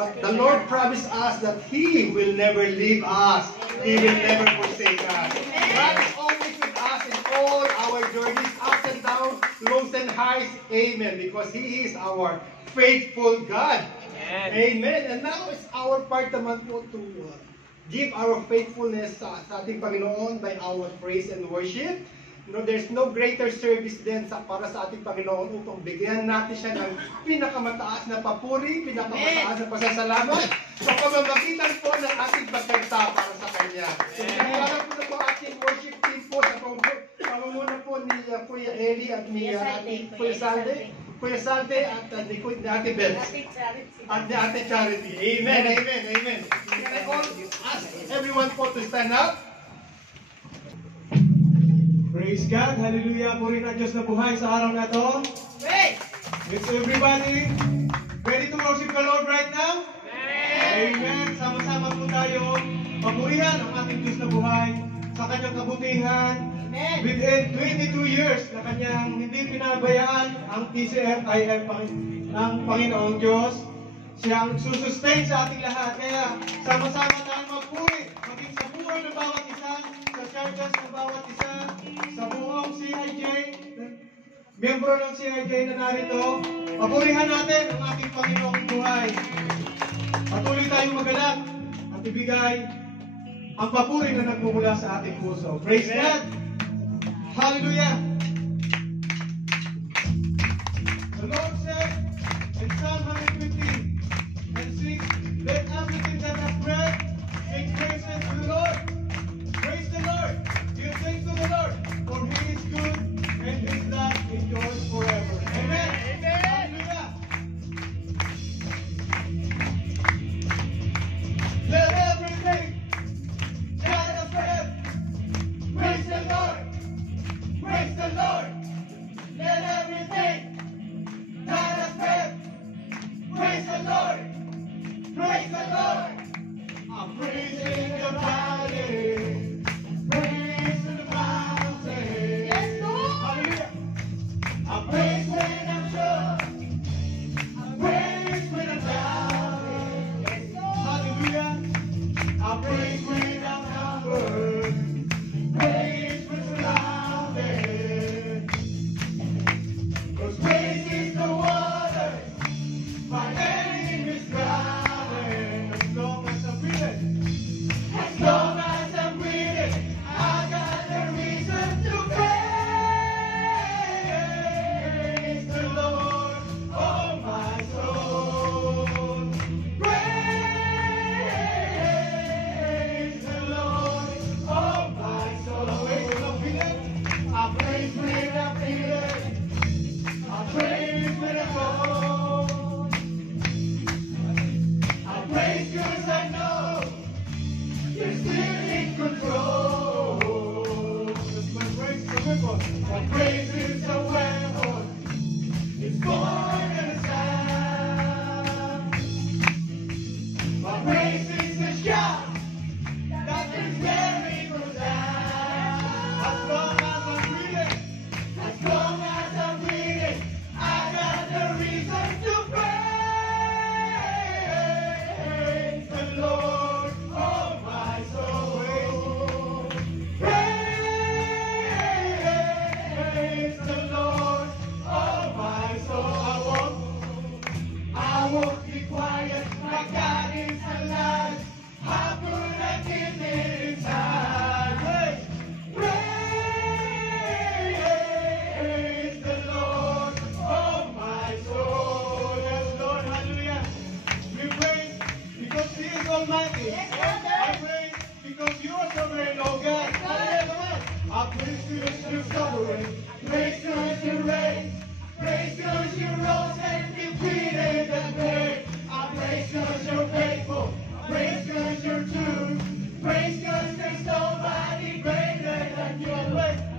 But the Lord promised us that He will never leave us. He will never forsake us. God is always with us in all our journeys, ups and downs, lows and highs. Amen. Because He is our faithful God. Amen. And now it's our part naman po to give our faithfulness sa ating Panginoon by our praise and worship. No, there's no greater service din para sa ating Panginoon upang bigyan natin siya ng pinakamataas na papuri, pinakamataas na pasasalamat sa pamamagitan po ng ating pagkanta para sa Kanya. So, pinagawa po na po ating worship team po sa pamumuno po ni Kuya Eli at ni Kuya Salde at ni Ate Beth at ni Ate Charity. Amen, amen, amen. Can I all ask everyone po to stand up? Praise God. Hallelujah. Purihin ang Diyos na buhay sa araw na to. Is everybody ready to worship the Lord right now? Amen. Sama-sama po tayo papurihan ang ating Diyos na buhay sa kanyang kabutihan. Within 22 years na kanyang hindi pinabayaan ang TCFIF ng Panginoong Diyos. Siya ang susustain sa ating lahat. Kaya sama-sama tayo magpuri maging sa buhay ng bawat isa, sa churches ng bawat isa, sa buong CIJ, miyembro ng CIJ na narito. Papurihan natin ang ating Panginoong buhay. Patuloy tayong magalak at ibigay ang papuri na nagmumula sa ating puso. Praise God! Hallelujah! The Lord said in Psalm 115 and 6, let everything that has breath sing praises to the Lord. Praise the Lord! Give thanks to the Lord, for He is good and His love endures forever. Amen! Hallelujah! Let everything that has breath praise the Lord! Praise the Lord! Let everything that has breath praise the Lord! Praise the Lord! I'm praising the valley, praise in the mountain. Yes, Lord! Hallelujah! I praise when I'm sure, I praise when I'm doubting. Yes, Lord! Hallelujah! I praise when I'm numbered, praise when surrounded. 'Cause praise is the water, my name is drowning. As long as I'm breathing, as long as I'm breathing, I got a reason to praise the Lord, oh my soul. Praise the Lord, oh my soul. Praise when I'm feeling, I praise when I'm feeling, I praise when I'm gone. I praise 'cause I know You're still in control. That's my praise is a weapon. My praise is a weapon. It's born in the sound. My praise is a shout that brings miracles down. As long as I'm breathing, as long as I'm breathing, I got the reason to praise the Lord, oh my soul. Praise the Lord, oh my soul. I won't be quiet. My God is alive. How could I keep it inside? Praise the Lord, oh my soul. Yes, Lord, hallelujah. We praise because He is Almighty. I praise because You are sovereign, oh God. Hallelujah. I praise because You're sovereign. Praise because You reign. Praise because You rose and defeated the grave. I praise because You're faithful. Praise because You're true. Praise because there's nobody greater than You.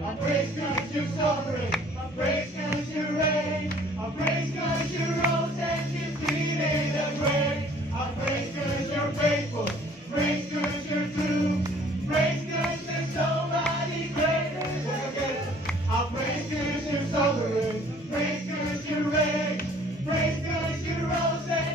I praise because You're sovereign. I praise because You reign. I praise because You rose and defeated the grave. I praise because You're faithful. Praise because You're true. Praise because there's nobody greater than You. I praise because You're sovereign. Praise because You reign. Praise because You rose and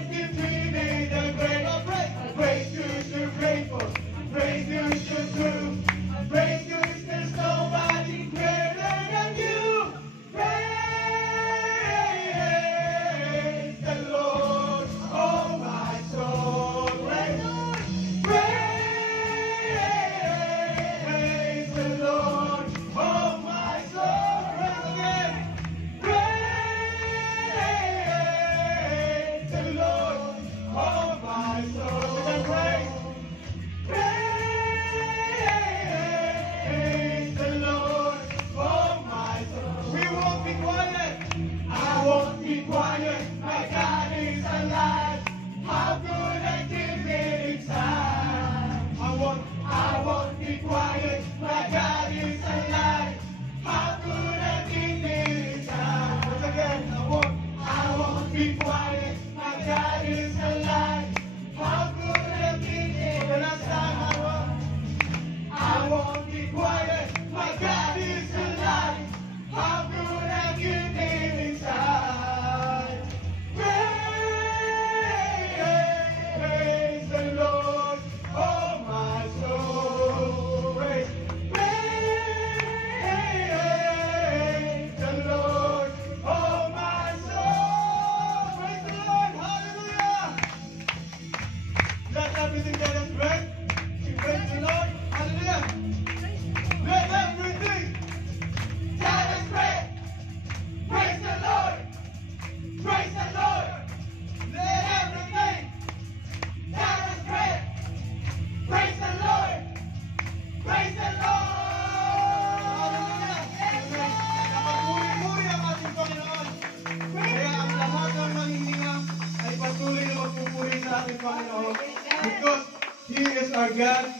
natin, Panginoon, because He is our God.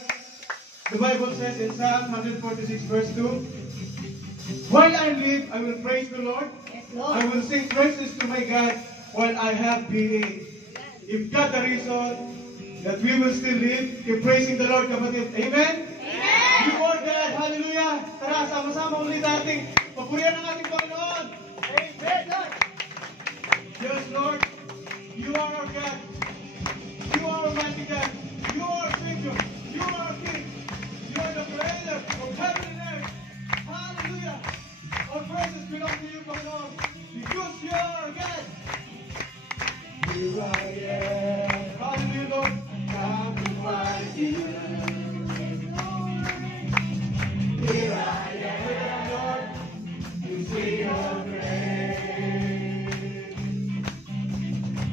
The Bible says in Psalm 146 verse 2, while I live, I will praise the Lord. I will sing praises to my God while I have being. If God the reason that we will still live, keep praising the Lord, kapatid. Amen? Amen! Before God, hallelujah! Tara, sama-sama ulit nating papurihan ang ating Panginoon. Amen, Lord! Yes, Lord, you are our God. You are Almighty God. You are our Savior. You are our King. You are the Creator of heaven and earth. Hallelujah! All praises belong to you, Panginoon, because you are our God. Here I am. Hallelujah, Lord. Magnify you. Here I am, Lord. To sing your praise.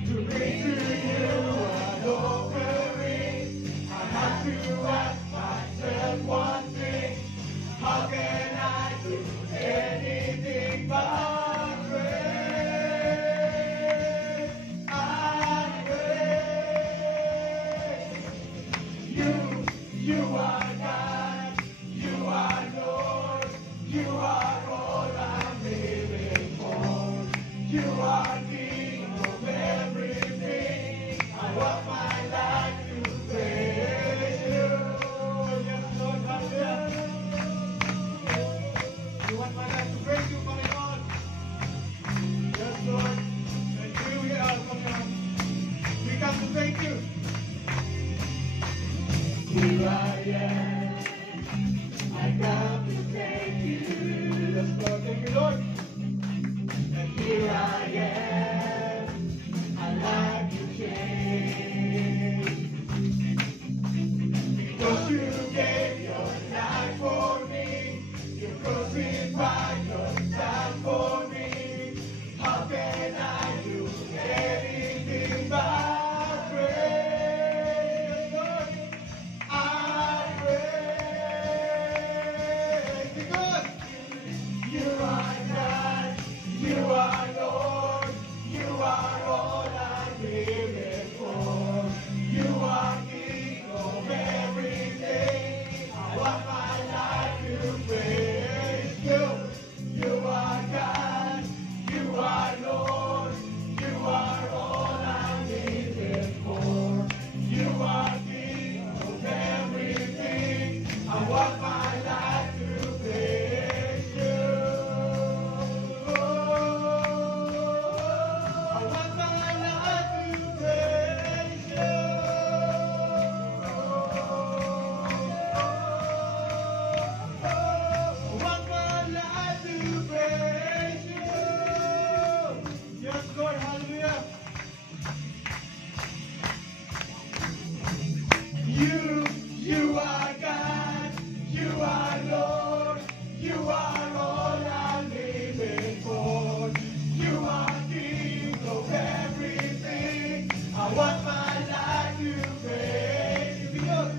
To bring to you an offering. I have to ask myself one thing. How can I do anything but praise? You are God, you are Lord, you are all I'm living for. You are King of everything. I want my life to praise you. Yes, Lord, hallelujah. You want my life to praise you, Panginoon. Yes, Lord. And here we are, Panginoon. We come to thank you. Here I am, I come to thank you. Yes, Lord, thank you, Lord. And here I am, I like to change. Because you gave your life for me, you crucified yourself for me. How can I do anything but praise? You are God, you are Lord, you are all I'm living for. You are King of everything. I want my life to praise you. You are God, you are Lord, you are all I'm living for. You are King of everything. I want my life to praise you. You are God, you are Lord, you are all I'm living for. You are King of everything. I want my life to praise you because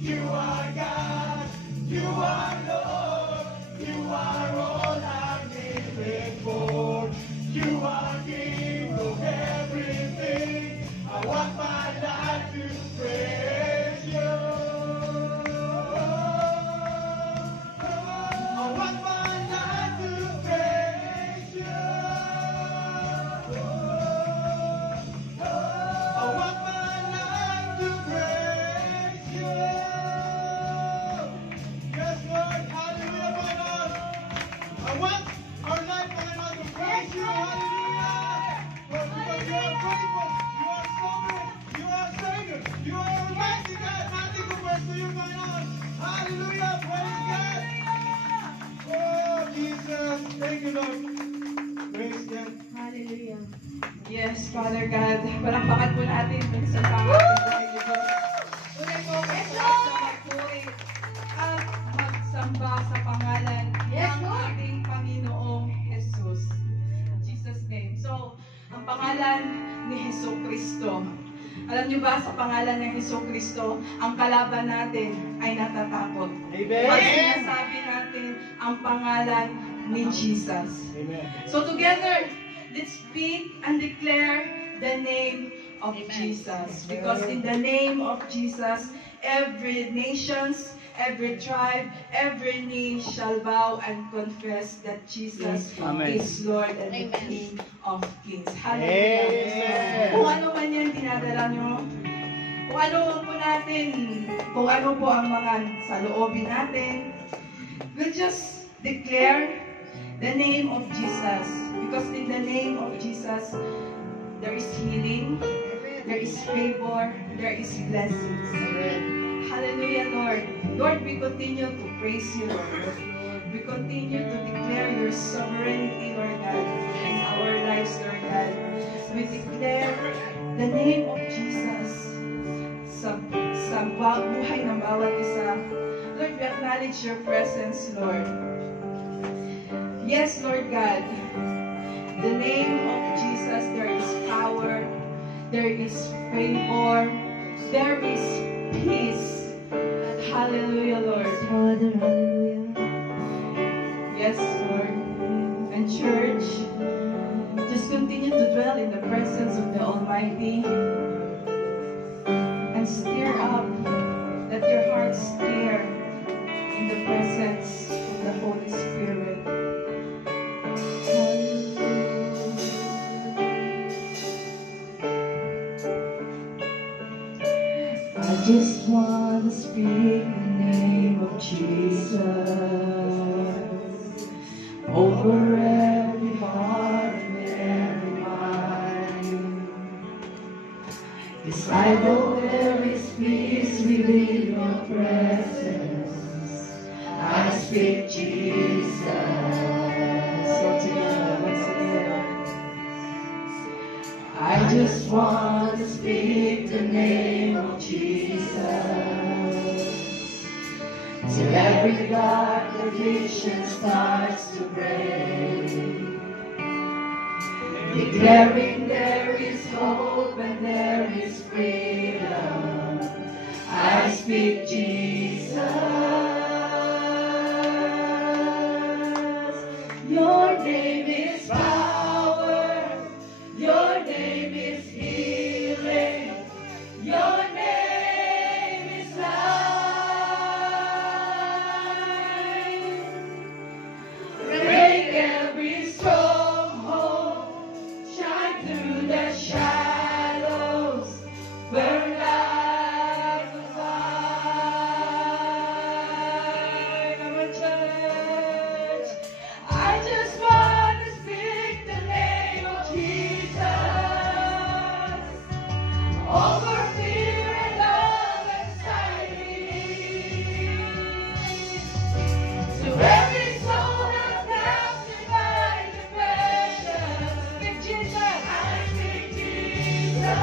you are God, you are Lord, you are all I'm living for. You are King of everything. I want my life to praise you. I want my life to praise you. I want my life to praise you. Yes, Lord, hallelujah, my Lord. I want our life, my Lord, to praise you, hallelujah. Lord, because you are faithful, you are sovereign, you are Savior, you are Almighty God, nothing compares to you, my Lord. Hallelujah, praise God. Oh, Jesus, thank you, Lord. Praise God. Hallelujah. Yes, Father God. Palakpakan po natin ang isang pangalan sa Diyos. Tunay po sa magpuri at magsamba sa pangalan ng ating Panginoong Jesus. In Jesus' name. So, ang pangalan ni Hesus Kristo. Alam niyo ba, sa pangalan ng Hesus Kristo, ang kalaban natin ay natatakot. Amen. Pag sinasabi natin ang pangalan ni Jesus. Amen. So together, let's speak and declare the name of Jesus. Because in the name of Jesus, every nations, every tribe, every knee shall bow and confess that Jesus Amen. is Lord and the Amen. King of Kings. Hallelujah. Amen. Kung ano man yan dinadala nyo, kung ano po natin, kung ano po ang mga sa loobin natin, we'll just declare the name of Jesus. Because in the name of Jesus, there is healing, there is favor, there is blessings. Hallelujah, Lord. Lord, we continue to praise you, Lord. We continue to declare your sovereignty, Lord God, in our lives, Lord God. We declare the name of Jesus sa buhay ng bawat isa. Lord, we acknowledge your presence, Lord. Yes, Lord God. The name of Jesus, there is power, there is favor, there is peace. Hallelujah, Lord. Father, hallelujah. Yes, Lord. And church, just continue to dwell in the presence of the Almighty and stir up, let your heart stir in the presence of the Holy Spirit. I just want to speak the name of Jesus over every heart and every mind. Yes, I know there is peace within your presence. I speak Jesus. So together, once again. I just want to speak the name of Jesus till every dark addiction starts to break, declaring there is hope and there is freedom. I speak Jesus. Your name is power. Your name is healing. Your name is life. Break every stronghold. Shine through the shadows. Burn like a fire. Come on, church. I just want to speak the name of Jesus over fear and all anxiety. To every soul that's captured by depression, speak Jesus. I speak Jesus.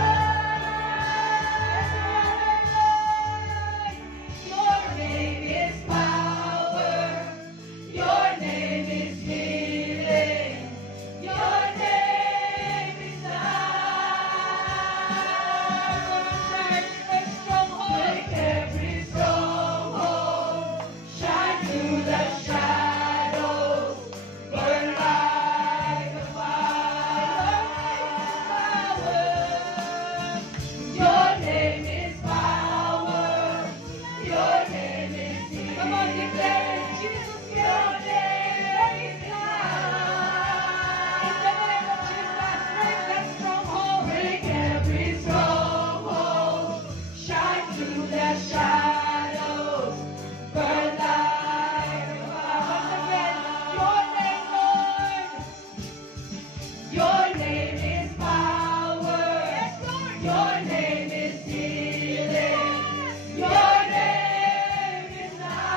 Your name is power. Your name is healing. Your name is life. Break every stronghold. Shine through the shadows. Burn like a fire. Your name is power. Your name is healing. Come on, declare it, Jesus. Your name is life. In the name of Jesus, break that stronghold. Break every stronghold. Shine through the shadows. Burn like a fire. Once again, your name, Lord. Your name is power. Yes, Lord. Your name is healing. Your name is life.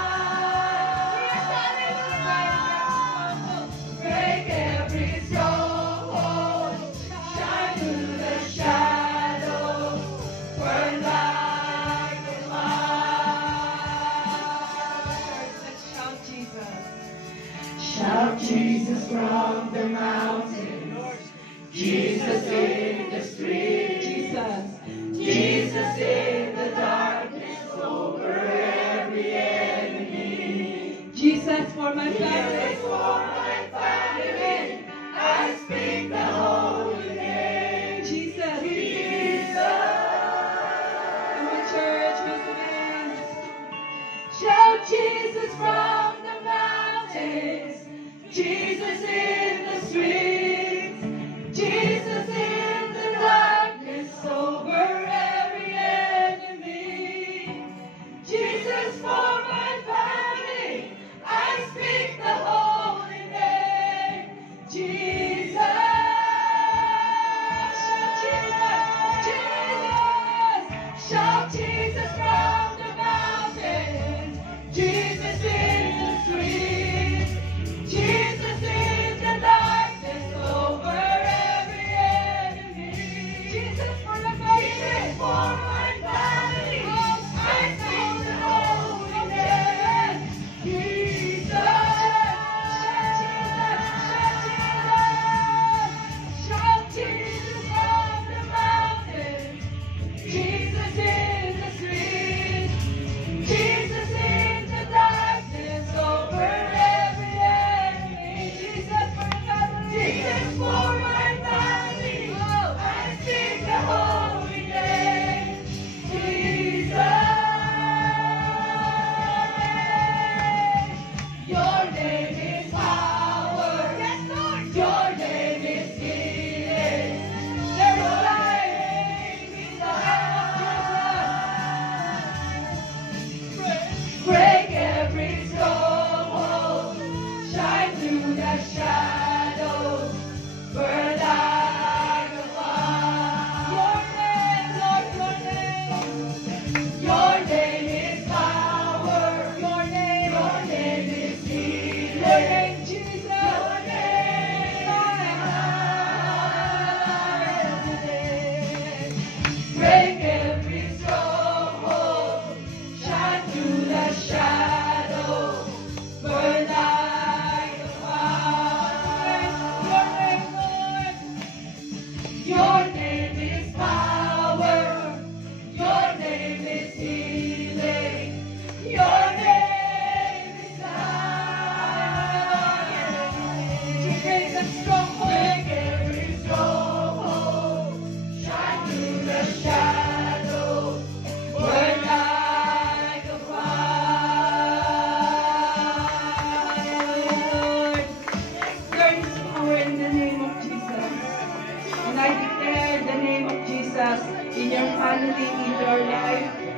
Break every stronghold. Shine through the shadows. Burn like a fire. Let's shout Jesus. Shout Jesus from the mountain. Jesus in the street. Jesus. Jesus in the darkness over every enemy. Jesus for my family. For my family, I speak the holy name. Jesus. Jesus. church with hands. Shout Jesus from the mountains, Jesus in the streets, Jesus in the darkness over every enemy. Jesus for my family, I speak the holy name, Jesus. Shout Jesus from the mountains, Jesus in the streets, Jesus in the darkness over every enemy. Jesus for the family, for my family, I sing the holy name, Jesus. Shout Jesus from the mountains, Jesus in the streets, Jesus in the darkness over every enemy. Jesus for my family, Jesus for my family, I sing the holy name, Jesus. Your name is power, yes Lord. Your name is healing. There's life in the break every stronghold, shine through the shadows, burn like a fire. Your name is power. Your name is healing. Your name, Jesus. Your name. Break every stronghold, shine through the shadows, burn like a fire. Your name is power. Your name is healing. Your name is life. To break the stronghold, break every stronghold, shine through the shadows, burn like a fire. There is power in the name of Jesus. And I declare the name of Jesus in your family, in your life,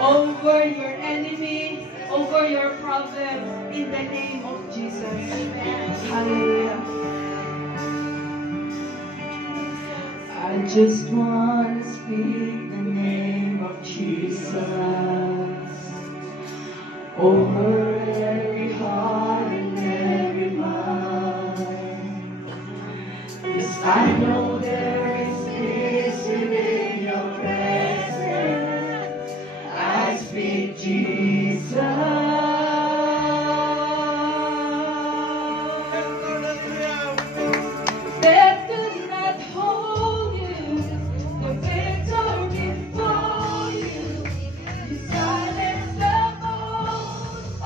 over your enemy, over your problems, in the name of Jesus. Hallelujah. I just want to speak the name of Jesus over every heart and every mind. Yes, I know there is peace within your presence. I speak Jesus. Death could not hold you. The victory for you. You silence the most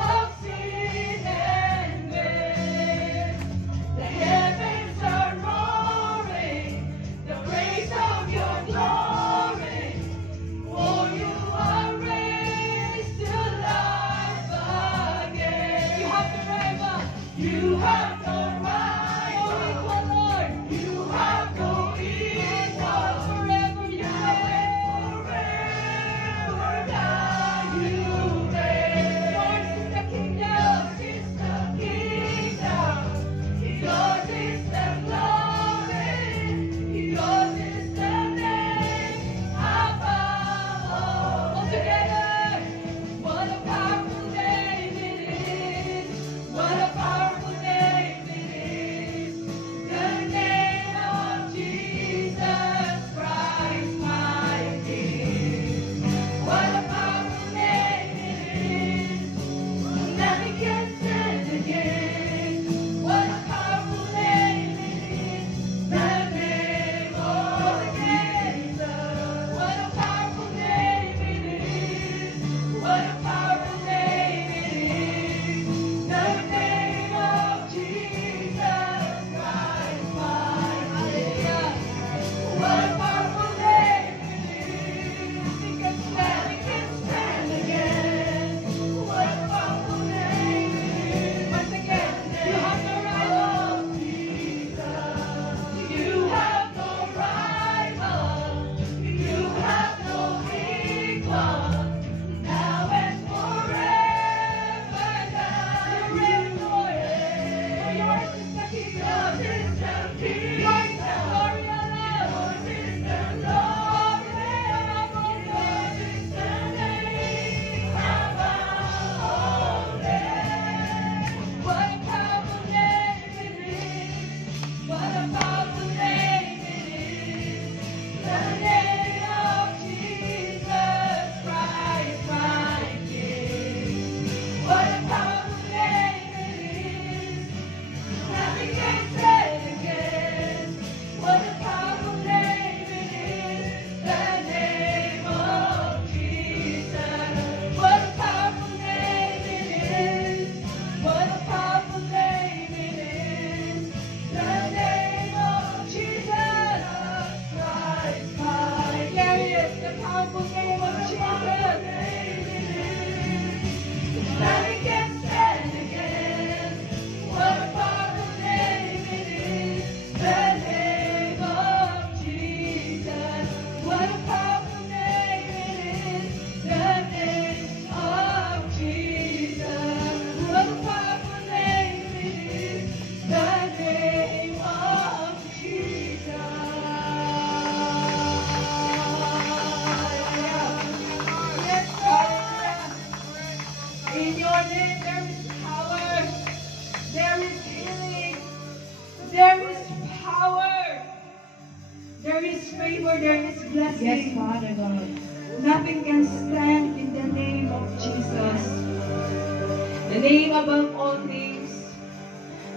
name above all names,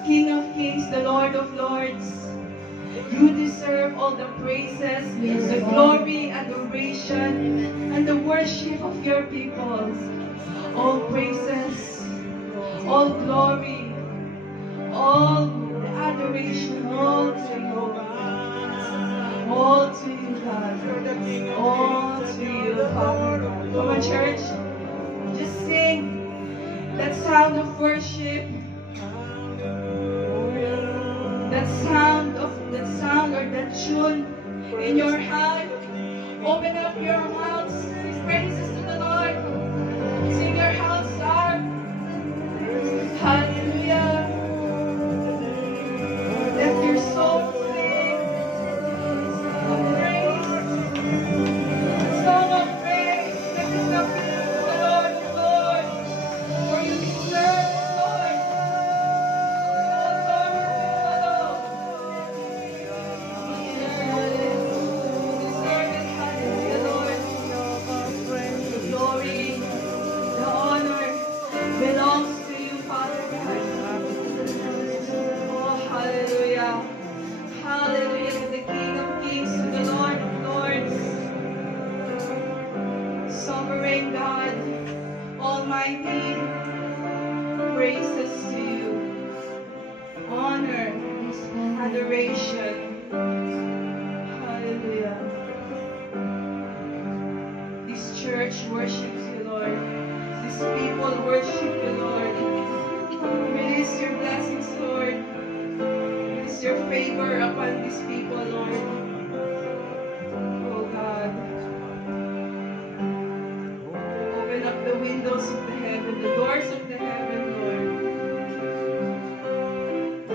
King of kings, the Lord of lords. You deserve all the praises, the glory, adoration, and the worship of your people. All praises, all glory, all the adoration, all to you. All to you, God. All to you, Father. Come on, church. Just sing that sound of worship. That sound or that tune in your heart. Open up your mouths. Sing praises to the Lord. Sing your house out. Hallelujah. Let your soul sing. Song of praise. Song of praise. Let us up to the Lord of Lords. For you deserve, Lord. Belongs to you, Father God. Oh, hallelujah. Hallelujah to the King of Kings, to the Lord of Lords. Sovereign God, Almighty, praises to you. Honor, adoration. Hallelujah. This church worships you, Lord. These people worship you, Lord. Release your blessings, Lord. Release your favor upon these people, Lord. Oh God. Open up the windows of the heaven, the doors of the heaven, Lord.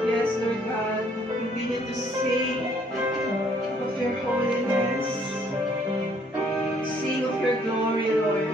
Yes, Lord God. Continue to sing of your holiness. Sing of your glory, Lord.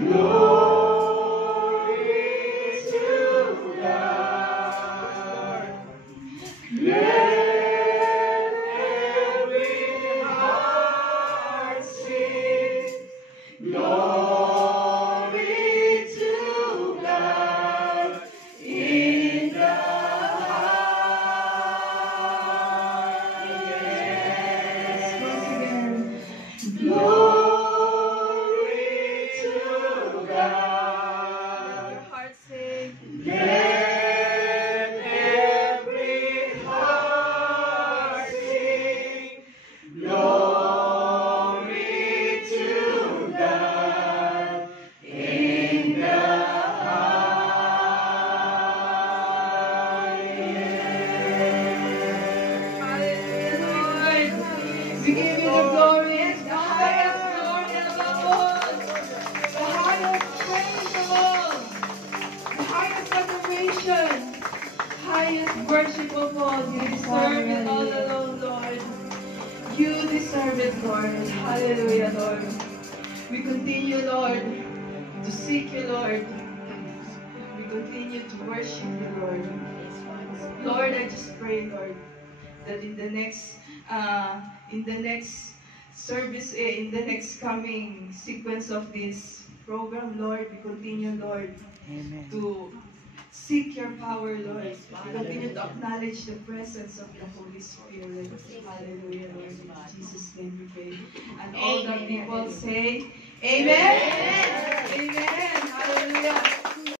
Glory to God. Your heart say, Let every heart sing glory to God in the Hallelujah, Lord. We give you the glory, the highest glory of all, the highest praise of all, the highest adoration, highest worship of all. You deserve it all alone, Lord. You deserve it, Lord. Hallelujah, Lord. We continue, Lord, to seek you, Lord. We continue to worship you, Lord. Lord, I just pray, Lord, that in the next service, in the next coming sequence of this program, Lord, we continue, Lord, to seek your power, Lord. We continue to acknowledge the presence of the Holy Spirit. Hallelujah, Lord. In Jesus' name we pray. And all the people say, Amen. Amen. Hallelujah.